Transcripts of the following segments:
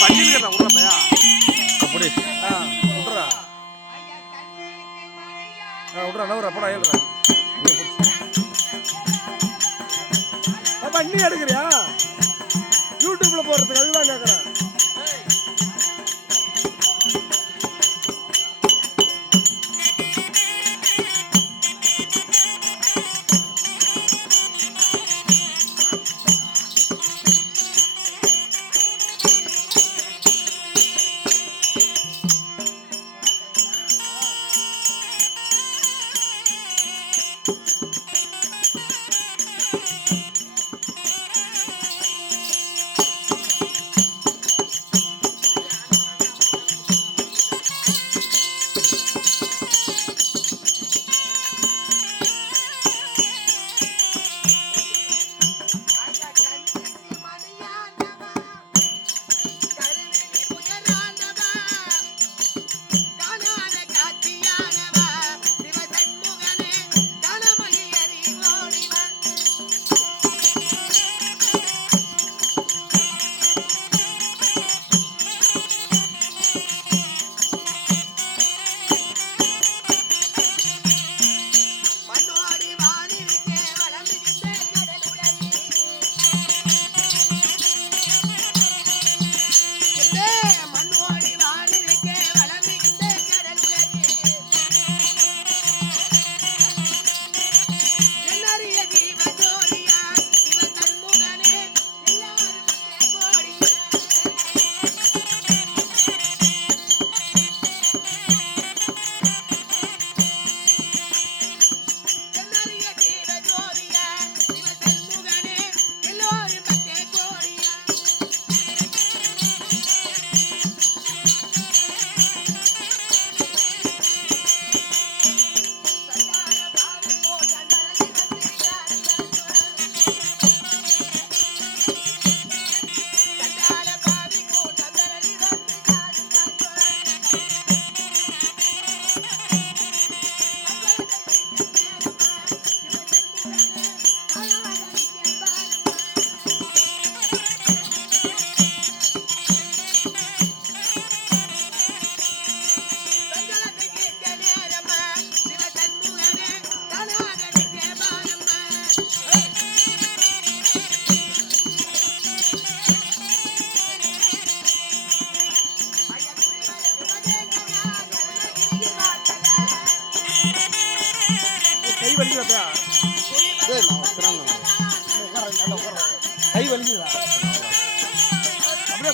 பண்ணிருக்கா உள்ள பையா அப்படி விட்றா விட்றா நவுறா போடா ஏழுறா பண்ணி எடுக்கிறியா யூடியூப்ல போடுறதுக்கு அதுதான் கேட்குறேன். கை வலிக்குதா அப்படியே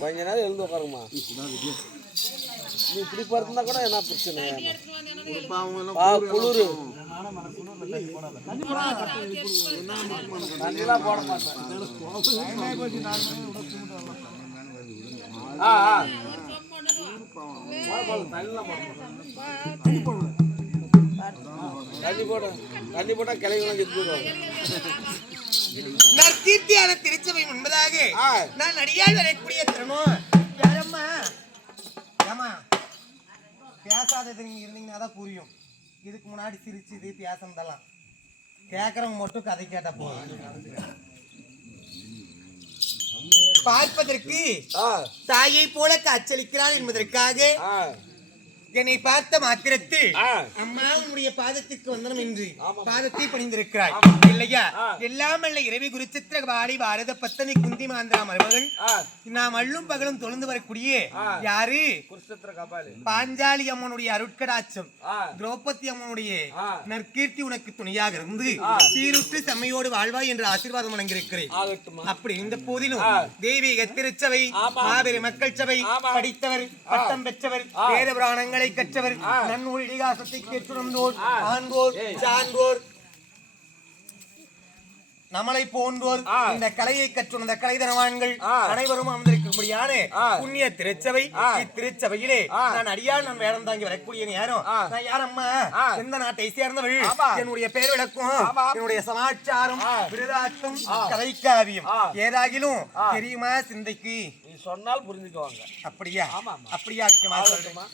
கொஞ்ச நேரம் எழுந்து உட்காருமா. நீ இப்படி படுத்திருந்தா கூட என்ன பிரச்சனை? குளிர் தண்ணிலாம் போட மாட்டேன். தண்ணி போட்டா கிளைங்களாம் செத்து போடுவாங்க. நற்கீர்த்தியான திருச்சபை முன்பதாக நான் அடியால் வரக்கூடிய தருணம் யாரம்மா ஏமா பேசாதது நீங்க இருந்தீங்கன்னா தான் புரியும். இதுக்கு முன்னாடி சிரிச்சுது பேசந்தெல்லாம் கேட்கறவங்க மட்டும் கதை கேட்டா போதும். பார்ப்பதற்கு தாயை போல காட்சியளிக்கிறாள் என்பதற்காக என்னை பார்த்த மாத்திரத்தில் அம்மா உன்னுடைய பாதத்திற்கு வந்தனம் என்று பாதத்தை பணிந்திருக்கிறாய் இல்லையா? எல்லாம் அல்ல இரவி குருச்சித்திர பாடி பாரத பத்தனி குந்தி மாந்திரா மருமகள் நாம் அள்ளும் பகலும் தொழுந்து வரக்கூடிய யாரு? பாஞ்சாலி அம்மனுடைய அருட்கடாட்சம், திரௌபதி அம்மனுடைய நற்கீர்த்தி உனக்கு துணையாக இருந்து சீருற்று செம்மையோடு வாழ்வாய் என்ற ஆசீர்வாதம் வழங்கியிருக்கிறேன். அப்படி இந்த போதிலும் தெய்வீக திருச்சபை மாபெரும் மக்கள் சபை படித்தவர் பட்டம் பெற்றவர் வேத புராணங்களை கற்றவர் நன்னூல் இதிகாசத்தை கேட்டுணர்ந்தோர் ஆண்டோர் சான்றோர் நம்மளை போன்றோர் இந்த கலையை கற்றுணர்ந்த கலைதனவான்கள் அனைவரும் அமர்ந்திருக்கும்படியான புண்ணிய திருச்சபை. இத்திருச்சபையிலே நான் அடியால் நான் வேடம் தாங்கி வரக்கூடிய நேரம் நான் யாரம்மா எந்த நாட்டை சேர்ந்தவள், என்னுடைய பெயர் விளக்கும், என்னுடைய சமாச்சாரம், விருதாட்சம், கலைக்காவியம் ஏதாகிலும் தெரியுமா? சிந்தைக்கு சொன்னால் புரிஞ்சுக்குவாங்க. அப்படியா? அப்படியா இருக்குமா? சொல்லுமா.